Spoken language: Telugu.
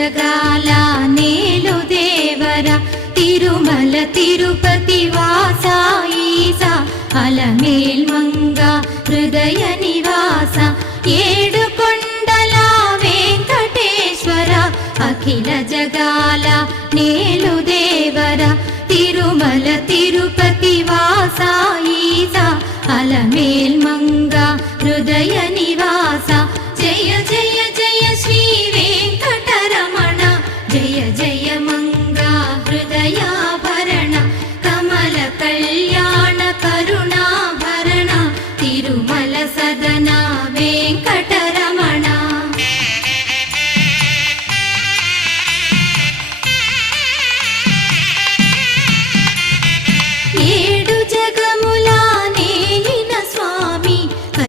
జగాల నేలు దేవర తిరుమల తిరుపతి వాస ఈసా అలమేల్ మంగ హృదయ నివాస ఏడు కొండల వెంకటేశ్వర అఖిల జగాల నేలు దేవర తిరుమల తిరుపతి వాస ఈసా అలమేల్ మంగ హృదయ నివాస జయ జయ జయ శ్రీ వెంకటరమణ జయ జయ మంగ హృదయాభరణ కమల కళ్యాణ కరుణాభరణ తిరుమల సదనా